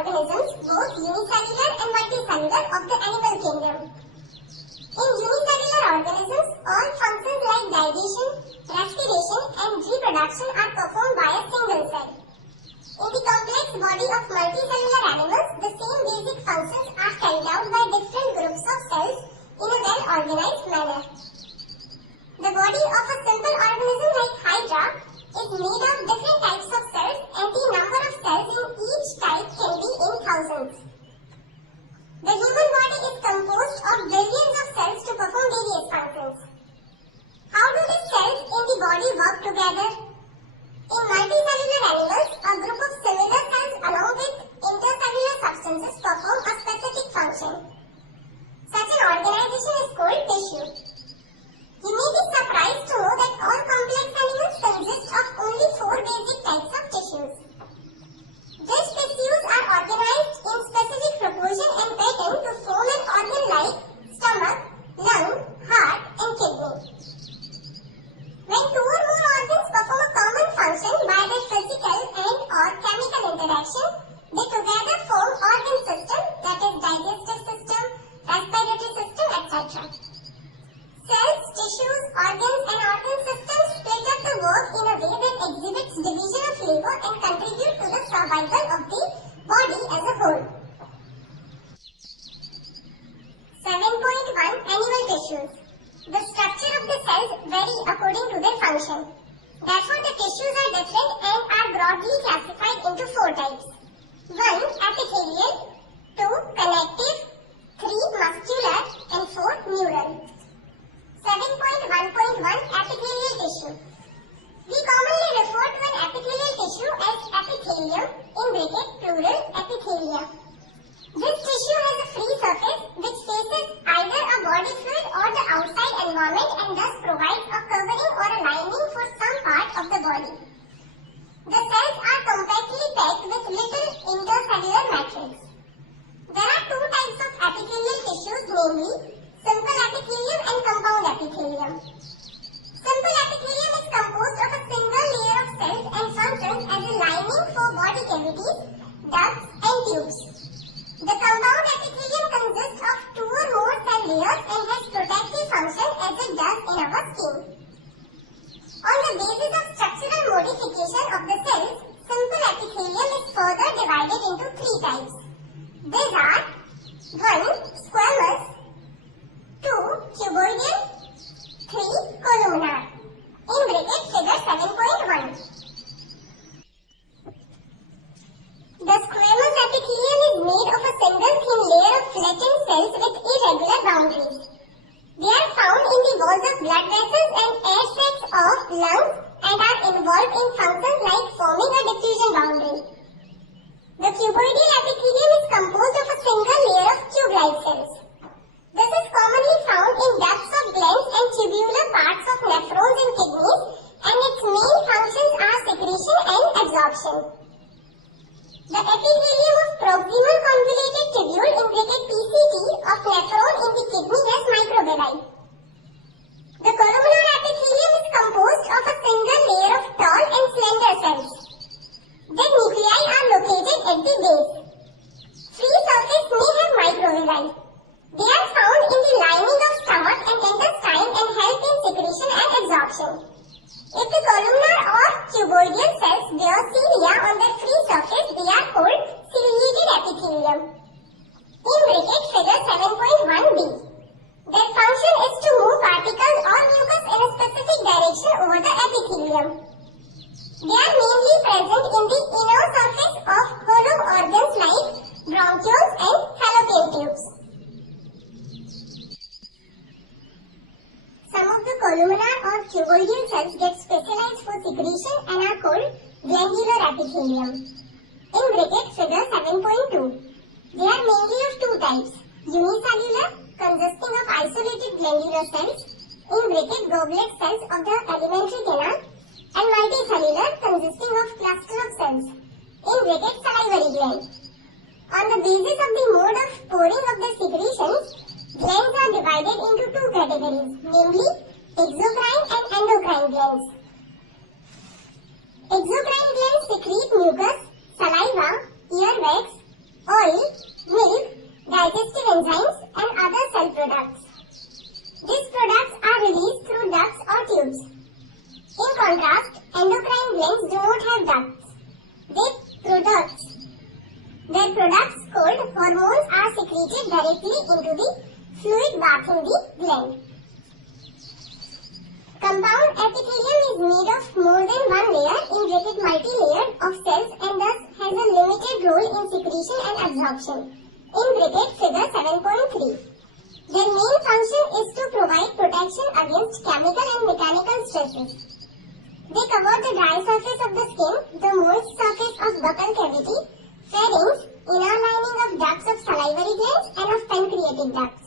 organisms, both unicellular and multicellular, of the animal kingdom. In unicellular organisms, all functions like digestion, respiration and reproduction are performed by a single cell. In the complex body of multicellular animals, the same basic functions are carried out by different groups of cells in a well-organized manner. The body of a simple organism like Hydra is made of different types of cells, and the number of cells in each type can be in thousands. The human body is composed of billions of cells to perform various functions. How do these cells in the body work together? In multicellular animals, a group of similar cells along with intercellular substances perform a specific function. Such an organization is called tissue. You may be surprised to know that all complex animals consist of only 4 basic types of tissues. These tissues are organized in specific proportion and pattern to form an organ like stomach, lung, heart and kidney. When 2 or more organs perform a common function by their physical and/or chemical interaction, they together form organ system, that is digestive system, respiratory system, etc. Cells, tissues, organs and organ systems split up the work in a way that exhibits division of labor and contribute to the survival of the body as a whole. 7.1 Animal tissues. The structure of the cells vary according to their function. Therefore, the tissues are different and are broadly classified into 4 types. 1. Epithelial, 2. Connective, 3. Muscular and 4. Neural. 7.1.1 Epithelial tissue. We commonly refer to an epithelial tissue as epithelium, in bracket plural epithelia. This tissue has a free surface which faces either a body fluid or the outside environment and thus provides a covering or a lining for some part of the body. The cells are compactly packed with little intercellular matrix. There are 2 types of epithelial tissues, namely simple epithelium and compound epithelium. Simple epithelium is composed of a single layer of cells and functions as a lining for body cavities, ducts and tubes. The compound epithelium consists of 2 or more cell layers and has protective function as it does in our skin. On the basis of structural modification of the cells, simple epithelium is further divided into 3 types. These are 1. Squamous, 2. Cuboidal, 3. Columnar. In bracket figure 7.1. The squamous epithelium is made of a single thin layer of flattened cells with irregular boundaries. They are found in the walls of blood vessels and air sacs of lungs and are involved in functions like forming a diffusion boundary. The cuboidal epithelium is composed of a single layer of tube-like cells. This is commonly found in ducts of glands and tubular parts of nephrons and kidneys, and its main functions are secretion and absorption. The epithelium of proximal convoluted tubule, in bracket PCT, of nephron in the kidney has microvilli. The columnar epithelium is composed of a single layer of tall and slender cells. The nuclei are located at the base. Free surface may have microvilli. They are found in the lining of stomach and intestine and help in secretion and absorption. If the columnar or cuboidal cells bear cilia on their free surface, they are called ciliated epithelium. In bracket figure 7.1b. Their function is to move particles or mucus in a specific direction over the epithelium. They are mainly present in the inner surface of hollow organs like bronchioles and fallopian tubes. Some of the columnar or cuboidal cells get specialized for secretion and are called glandular epithelium. In bracket figure 7.2. They are mainly of 2 types. Unicellular, consisting of isolated glandular cells, in bracket goblet cells of the alimentary canal, and multicellular, consisting of cluster of cells, in bracket salivary gland. On the basis of the mode of pouring of the secretions, glands are divided into 2 categories, namely exocrine and endocrine glands. Exocrine glands secrete mucus, saliva, earwax, oil, milk, digestive enzymes, and other cell products. These products are released through ducts or tubes. In contrast, endocrine glands do not have ducts. Their products called hormones are secreted directly into the fluid bath in the gland. Compound epithelium is made of more than one layer in multi-layered of cells and thus has a limited role in secretion and absorption. In figure 7.3. Their main function is to provide protection against chemical and mechanical stresses. They cover the dry surface of the skin, the moist surface of buccal cavity, pharynx, inner lining of ducts of salivary glands and of pancreatic ducts.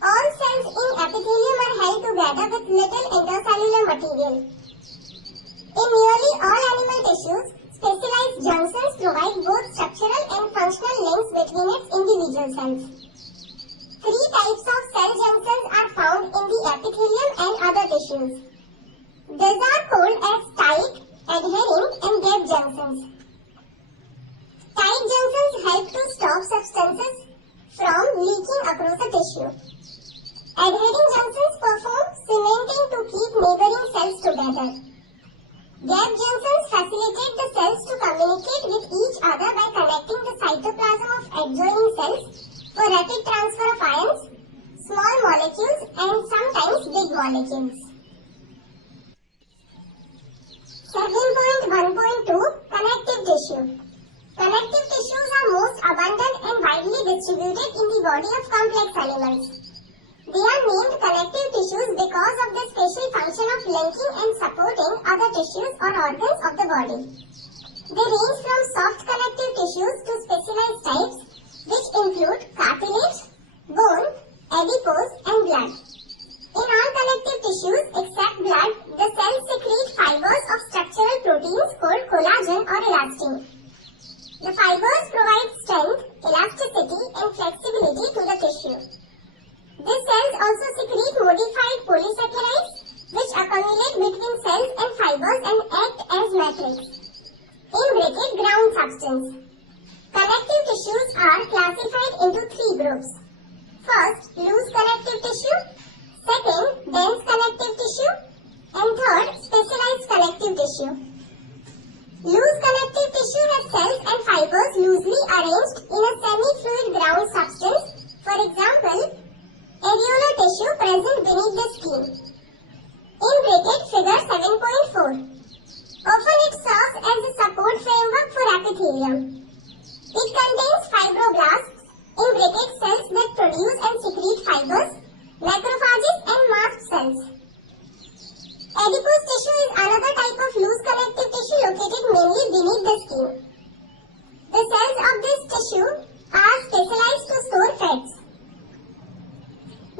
All cells in epithelium are held together with little intercellular material. In nearly all animal tissues, specialized junctions provide both structural and functional links between its individual cells. Three types of cell junctions are found in the epithelium and other tissues. These are called as tight, adhering, and gap junctions. Tight junctions help to stop substances from leaking across a tissue. Adhering junctions perform cementing to keep neighboring cells together. Gap junctions facilitate the cells to communicate with each other by connecting the cytoplasm of adjoining cells for rapid transfer of ions, small molecules, and sometimes big molecules. 7.1.2 Connective Tissue. Connective tissues are most abundant and widely distributed in the body of complex animals. They are named connective tissues because of the special function of linking and supporting other tissues or organs of the body. They range from soft connective tissues to specialized types, which include cartilage, bone, adipose, and blood. In all connective tissues except blood, the cells secrete fibers of structural proteins called collagen or elastin. The fibers provide strength, elasticity, and flexibility to the tissue. These cells also secrete modified polysaccharides, which accumulate between cells and fibers and act as matrix. Ground substance. Connective tissues are classified into three groups. First, loose connective tissue. Second, dense connective tissue. And third, specialized connective tissue. Loose connective tissue has cells and fibers loosely arranged in a semi-fluid ground substance. For example, areolar tissue present beneath the skin. In figure 7.4. Often it serves as a support framework for epithelium. It contains fibroblasts, cells that produce and secrete fibers, macrophages and mast cells. Adipose tissue is another type of loose connective tissue located mainly beneath the skin. The cells of this tissue are specialized to store fats.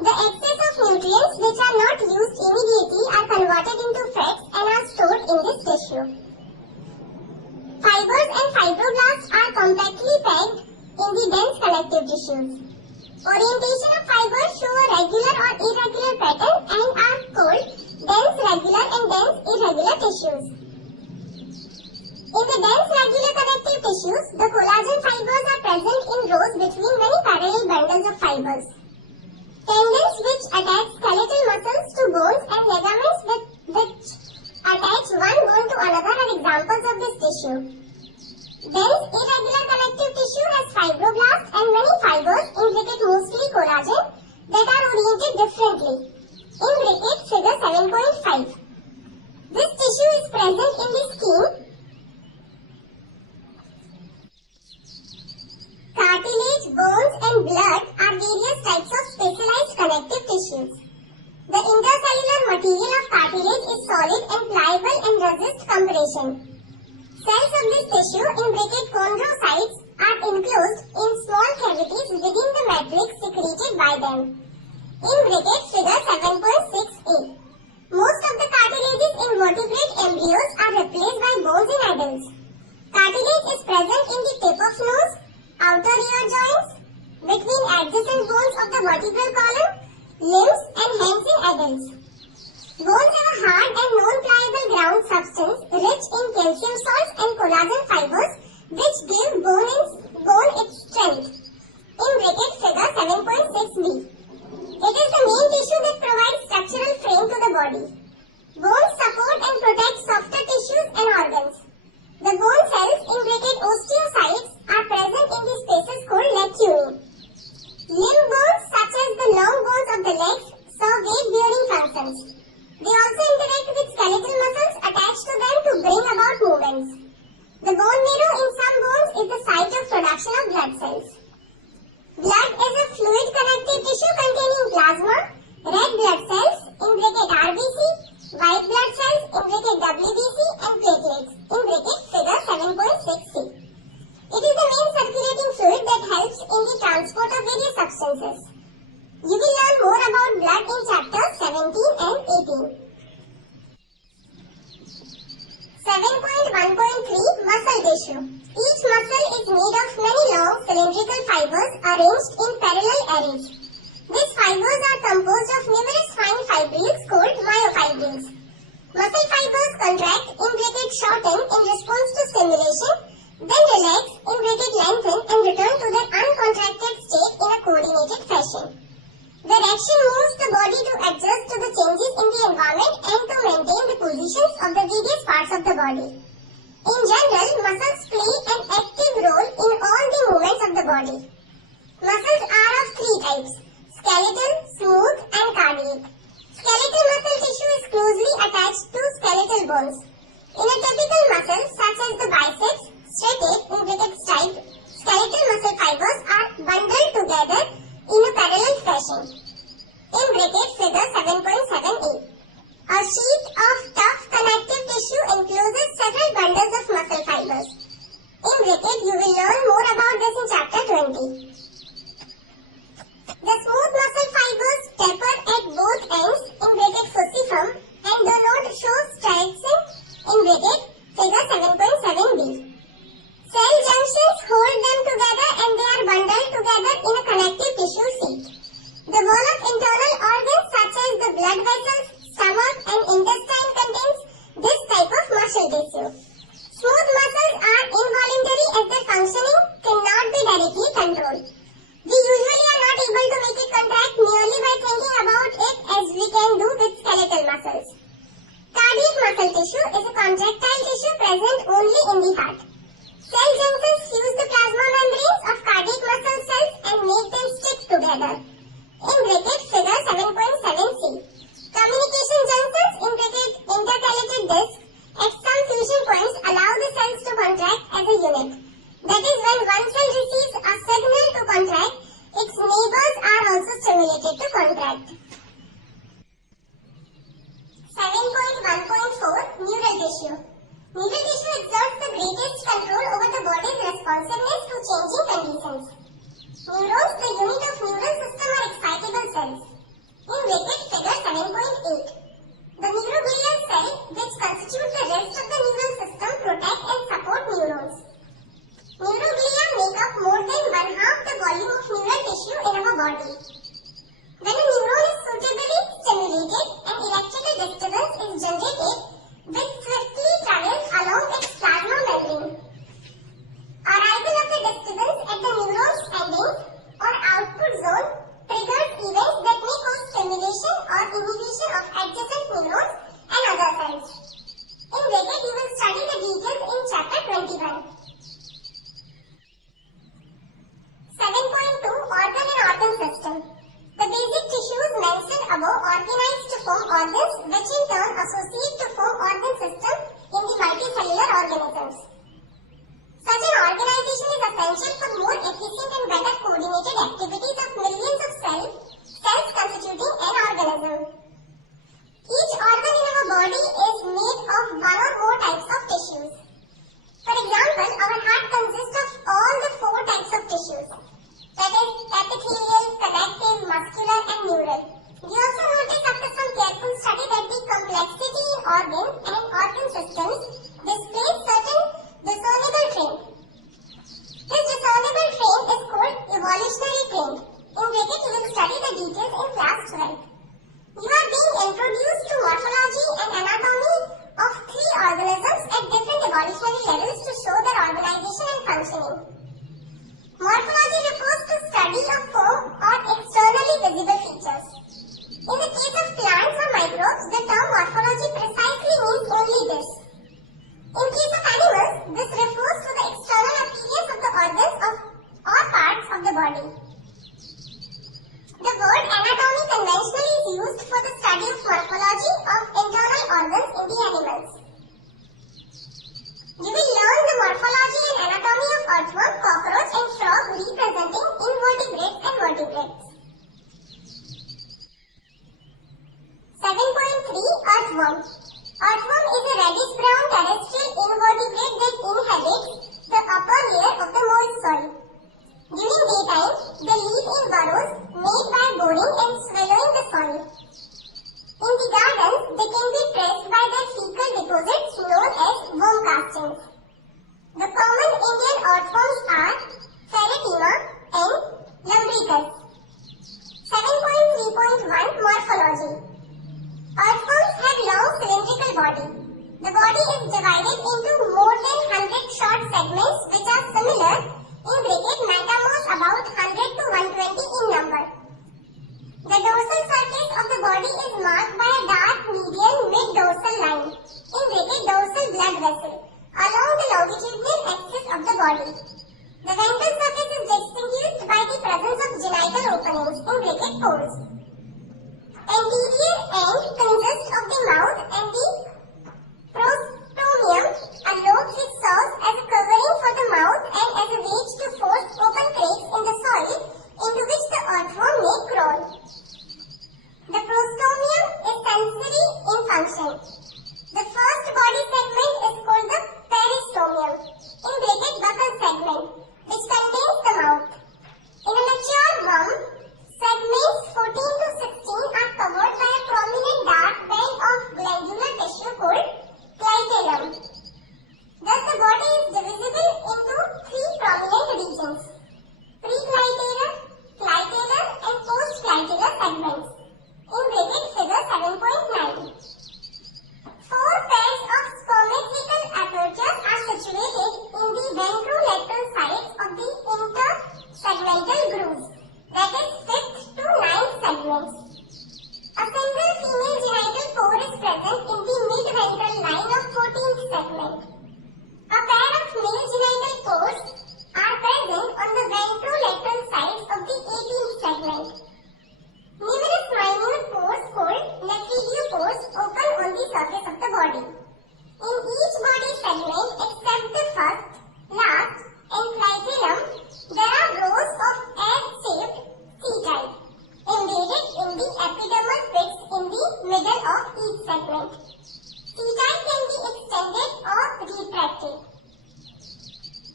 The excess of nutrients which are not used immediately are converted into fats and are stored in this tissue. Fibers and fibroblasts are compactly packed in the dense connective tissues. Orientation of fibers show a regular or irregular pattern and are called dense regular and dense irregular tissues. In the dense regular connective tissues, the collagen fibers are present in rows between many parallel bundles of fibers. Tendons which attach skeletal muscles to bones and ligaments which attach one bone to another are examples of this tissue. Dense irregular connective tissue has fibroblasts and many fibers, mostly collagen, that are oriented differently. In figure 7.5. This tissue is present in the skin, cartilage, bones and blood are various types of specialized connective tissues. The intercellular material of cartilage is solid and pliable and resists compression. Cells of this tissue chondrocytes are enclosed in small cavities within the matrix secreted by them. In figure 7.6a. Most of the cartilages in vertebrate embryos are replaced by bones in adults. Cartilage is present in the tip of nose, outer ear joints, between adjacent bones of the vertebral column, limbs and hands in adults. Bones have a hard and non-pliable ground substance rich in calcium salts and collagen fibers which give bone its strength. In bracket figure 7.6b. It is the main tissue that provides structural frame to the body. Bones support and protect softer tissues and organs. The bone cells in bracket osteocytes are present in the spaces called lacunae. Limb bones such as the long bones of the legs serve weight-bearing functions. They also interact with skeletal muscles attached to them to bring about movements. The bone marrow in some bones is the site of production of blood cells. Blood is a fluid connective tissue containing plasma, red blood cells in bracket RBC, white blood cells in bracket WBC and platelets in bracket figure 7.6c. It is the main circulating fluid that helps in the transport of various substances. You will learn more about blood in chapters 17 and 18. 7.1.3 Muscle tissue. Each muscle is made of many long cylindrical fibers arranged in parallel arrays. These fibers are composed of numerous fine fibrils called myofibrils. Muscle fibers contract in bracket shorten in response to stimulation, then relax in bracket lengthen and return to their uncontracted state in a coordinated fashion. The action moves the body to adjust to the changes in the environment and to maintain the positions of the various parts of the body. In general, muscles play an active role in all the movements of the body. Muscles are of three types: skeletal, smooth and cardiac. Skeletal muscle tissue is closely attached to skeletal bones. In a typical muscle such as the biceps, striated in bracket striped, skeletal muscle fibers are bundled together in a parallel fashion. In bracket figure 7.7a. A sheet of tough connective tissue encloses several bundles of muscle fibers. In bracket you will learn more about this in chapter 20. The smooth muscle fibers taper at both ends in bracket fusiform and do not show striation in bracket figure 7.7b. Cell junctions hold them together and they are bundled together in a connective tissue sheet. The wall of internal organs such as the blood vessels, stomach and intestine contains this type of muscle tissue. Smooth muscles are involuntary as their functioning cannot be directly controlled. We usually are not able to make it contract merely by thinking about it as we can do with skeletal muscles. Cardiac muscle tissue is a contractile tissue present only in the heart. Cell junctions fuse the plasma membranes of cardiac muscle cells and make them stick together. In bracket figure 7.7c. Communication junctions in bracket intercalated disc at some fusion points allow the cells to contract as a unit. That is, when one cell receives a signal to contract, its neighbors are also stimulated to contract. 7.1.4 Neural tissue. Neural tissue exerts the greatest control over the body's responsiveness to changing conditions. Neurons, the unit of neural system, are excitable cells. In bracket figure 7.8. The neuroglial cell, which constitutes the rest of the neural system, protect and support neurons. Neuroglia make up more than one-half the volume of neural tissue in our body. When a neuron is suitably stimulated, an electrical disturbance is generated which swiftly travels along its plasma membrane. Arrival of the disturbance at the neuron's ending or output zone triggers events that may cause stimulation or inhibition of adjacent neurons and other cells. In bracket, you will study the details in chapter 21. 7.2 Organ and organ system. The basic tissues mentioned above organize to form organs, which in turn associate to form organ system in the multicellular organisms. Such an organization is essential for more efficient and better coordinated activities of millions of cells constituting an organism. Each organ in our body is made of one or more types of tissues. For example, our heart consists of all the four types of tissues, that is epithelial, connective, muscular and neural. We also notice after some careful study that the complexity in organs and organ systems displays certain discernible traits. This discernible trait is called evolutionary trait. In bracket you will study used for the study of morphology of internal organs in the animals. You will learn the morphology and anatomy of earthworm, cockroach and frog representing invertebrates and vertebrates. 7.3 Earthworm. Earthworm is a reddish-brown terrestrial invertebrate that inhabits the upper layer of the moist soil. During daytime, they live in burrows made by boring and swallowing the soil. In the gardens, they can be traced by their fecal deposits known as worm castings. The common Indian earthworms are Ferretima and Lumbricus. 7.3.1 Morphology. Earthworms have long cylindrical body. The body is divided into more than 100 short segments which are similar in metamorphs about 100 to 120 in number. The dorsal surface of the body is marked by a dark median mid-dorsal line dorsal blood vessel along the longitudinal axis of the body. The ventral surface is distinguished by the presence of genital openings pores. Anterior end consists of the mouth and the prostomium, a lobe which serves as a covering for the mouth and as a wedge to force open cracks in the soil into which the earthworm may crawl. The prostomium is sensory in function. The first body segment is called the peristomium, buccal segment, which contains the mouth. In a mature worm, segments 14 to 16 are covered by a prominent dark band of glandular tissue called clitellum. Thus, the body is divisible into three prominent regions: preclitellar, clitellar, and postclitellar segments. Figure 7.9. Four pairs of spermathecal apertures are situated in the ventrolateral sides of the intersegmental grooves, that is 5th to 9th segments. A single female genital pore is present in the mid-ventral line of 14th segment. A pair of male genital pores are present on the ventrolateral sides of the 18th segment. Numerous minute pores called nephriospores open on the surface of the body. In each body segment except the first, last and clitellum, there are rows of egg-shaped setae embedded in the epidermal pits in the middle of each segment. Setae can be extended or retracted.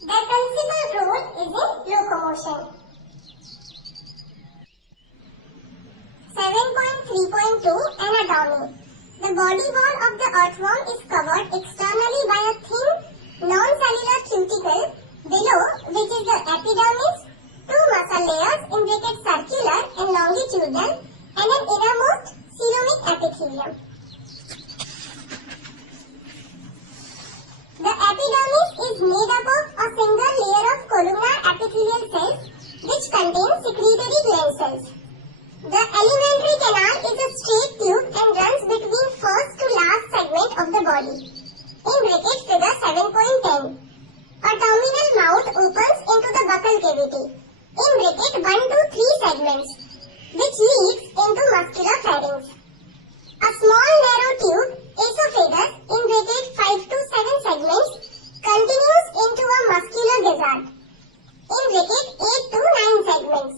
Their principal role is in locomotion. 7.3.2 Anatomy. The body wall of the earthworm is covered externally by a thin non-cellular cuticle below, which is the epidermis, two muscle layers circular and longitudinal, and an innermost coelomic epithelium. The epidermis is made up of a single layer of columnar epithelial cells which contain secretory gland cells. The alimentary canal is a straight tube and runs between first to last segment of the body. Figure 7.10. A terminal mouth opens into the buccal cavity. 1 to 3 segments, which leads into muscular pharynx. A small narrow tube, esophagus, 5 to 7 segments, continues into a muscular gizzard. 8 to 9 segments.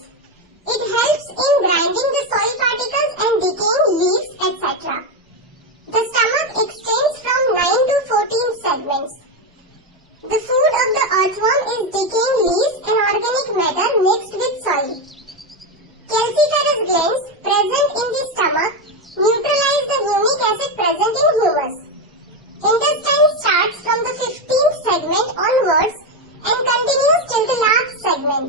It helps in grinding the soil particles and decaying leaves, etc. The stomach extends from 9 to 14 segments. The food of the earthworm is decaying leaves and organic matter mixed with soil. Calciferous glands present in the stomach neutralize the humic acid present in humus. Intestine starts from the 15th segment onwards and continues till the last segment.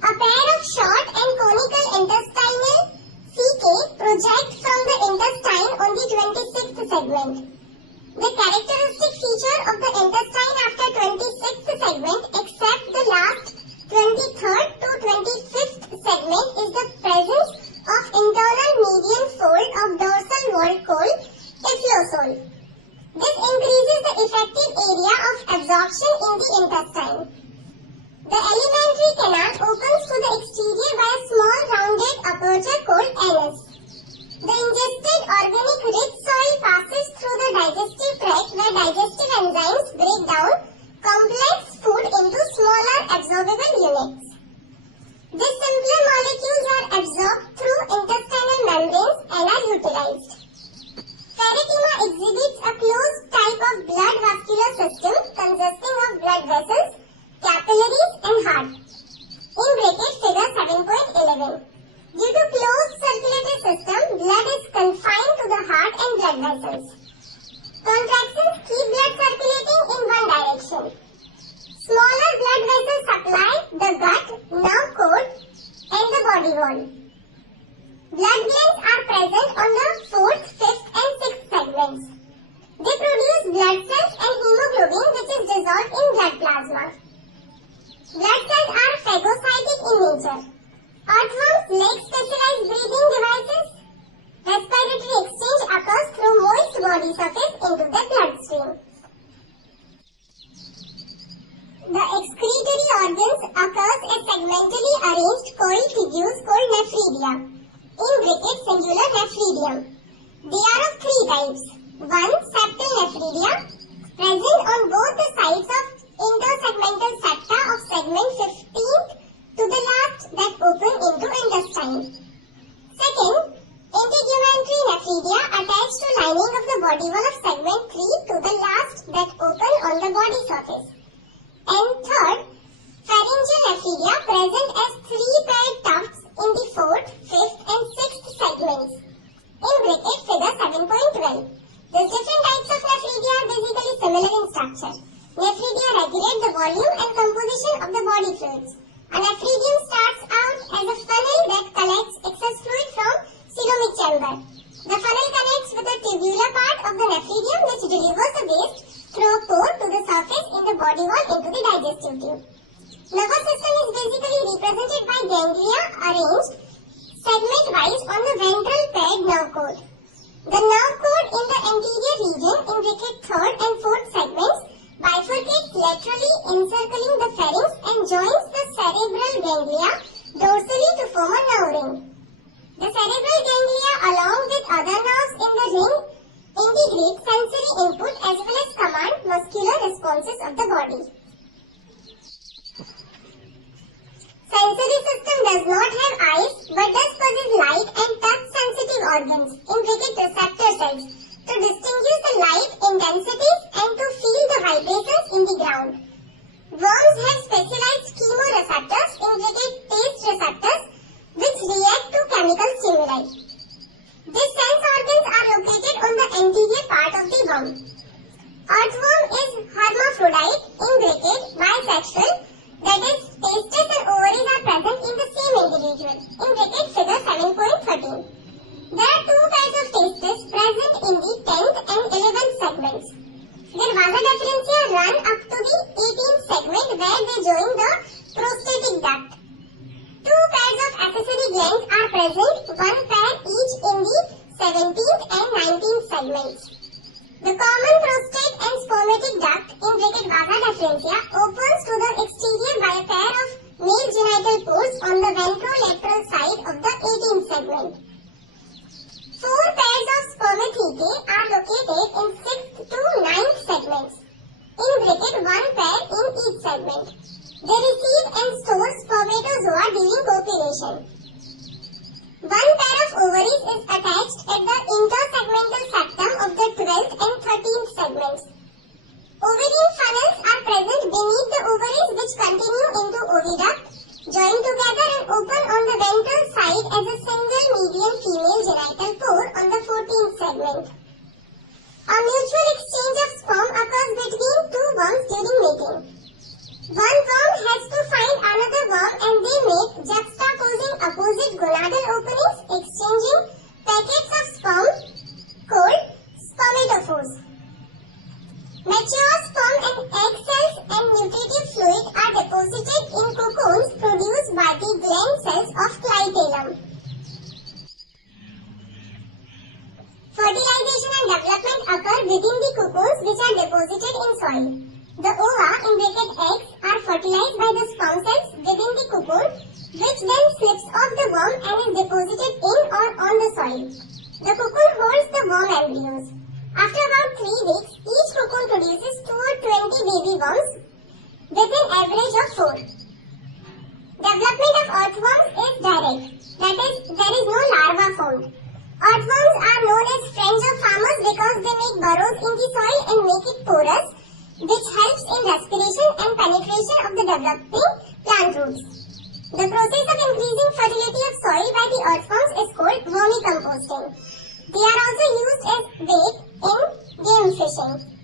A pair of short Due to closed circulatory system, blood is confined to the heart and blood vessels. Contractions keep blood circulating in one direction. Smaller blood vessels supply the gut, nerve cord, and the body wall. Blood glands are present on the 4th, 5th, and 6th segments. They produce blood cells and hemoglobin, which is dissolved in blood plasma. Blood cells are phagocytic in nature. Earthworms lack specialized breathing devices. Respiratory exchange occurs through moist body surface into the bloodstream. The excretory organs occurs as segmentally arranged coiled tubules called nephridia. In brackets, singular nephridium. They are of three types. One, septal nephridia, present on both the sides of intersegmental septa of segment 15th to the last that open into intestine. Second, integumentary nephridia attached to lining of the body wall of segment 3 to the last that open on the body surface. And third, pharyngeal nephridia present as three paired tufts in the 4th, 5th and 6th segments. In bracket, figure 7.12. These different types of nephridia are basically similar in structure. Nephridia regulate the volume and composition of the body fluids. A nephridium starts out as a funnel that collects excess fluid from coelomic chamber. The funnel connects with the tubular part of the nephridium, which delivers the waste through a pore to the surface in the body wall into the digestive tube. Nervous system is basically represented by ganglia arranged segment-wise on the ventral paired nerve cord. The nerve cord in the anterior region in bracket 3rd and 4th segments bifurcates laterally encircling the pharynx and joins the cerebral ganglia dorsally to form a nerve ring. The cerebral ganglia along with other nerves in the ring integrate sensory input as well as command muscular responses of the body. Sensory system does not have eyes but does possess light and touch sensitive organs in bracket receptor cells to distinguish the light intensities and to feel the vibrations in the ground. Worms have specialized chemoreceptors in bracket taste receptors which react to chemical stimuli. These sense organs are located on the anterior part of the worm. Earthworm is hermaphrodite in bracket bisexual, that is, testes and ovaries are present in the same individual in bracket figure 7.13. There are two pairs of testes present in the 10th and 11th segments. Their vasa deferentia run up to the 18th segment where they join the prostatic duct. Two pairs of accessory glands are present, one pair each in the 17th and 19th segments. The common prostate and spermatic duct in bracket vasa deferentia opens to the exterior by a pair of male genital pores on the ventrolateral side of the 18th segment. Four pairs of spermathecae are located in 6th to 9th segments. In bracket, one pair in each segment. They receive and store spermatozoa during copulation. One pair of ovaries is attached at the intersegmental septum of the 12th and 13th segments. Ovarian funnels are present beneath the ovaries which continue into oviduct, join together and open on the ventral side as a single median female genital pore on the 14th segment. A mutual exchange of sperm occurs between two worms during mating. One worm has to find another worm and they mate juxtaposing opposite gonadal openings, exchanging packets of sperm called spermatophores. Mature sperm and egg cells and nutritive fluid are deposited in cocoons produced by the gland cells of clitellum. Fertilization and development occur within the cocoons which are deposited in soil. The ova in bracket eggs are fertilized by the sperm cells within the cocoon which then slips off the worm and is deposited in or on the soil. The cocoon holds the worm embryos. After about 3 weeks, each cocoon produces 2 or 20 baby worms with an average of 4. Development of earthworms is direct, that is, there is no larva formed. Earthworms are known as friends of farmers because they make burrows in the soil and make it porous, which helps in respiration and penetration of the developing plant roots. The process of increasing fertility of soil by the the earthworms is called vermicomposting. They are also used as bait in game fishing.